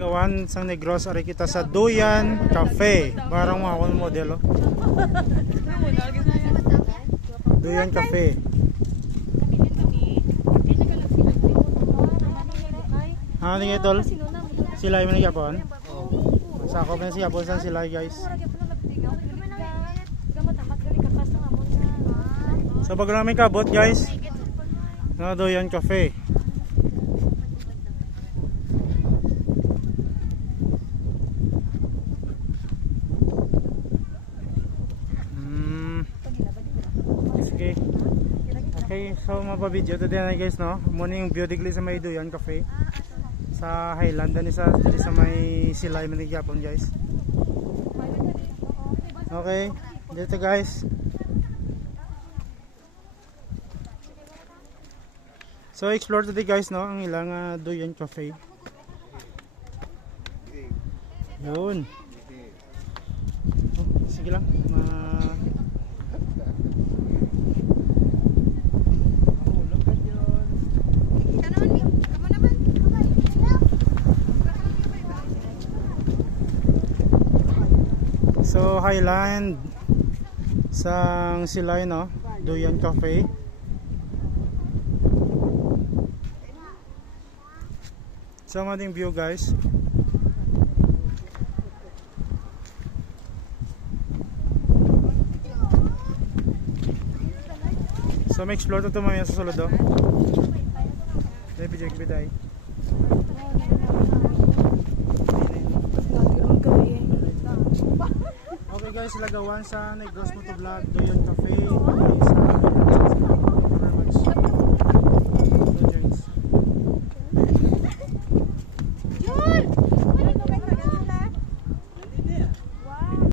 Gawan sang Negros ari kita sa Duyan Cafe. Barang mga akong modelo. Duyan Cafe. Ano nga tol? Sila yung nagyapon? Sa ako na siya po saan sila guys. So pag namin kabot guys na Duyan Cafe. Okay. Okay, so mapabidyo today na guys no. Muna yung view digli sa may Duyan Cafe sa Highland dan isa dili sa may Silay man gyapon guys. Okay, dito guys. So explore today guys no ang ilang Duyan Cafe. Yun. Oh, sige lang. So Highland sang Silay no, Duyan Cafe. So mating view guys. So may explore to mamaya sa sulod do. Dai bijek biday. Okay guys, lagawan sa Negros Motovlog Duyan Cafe sa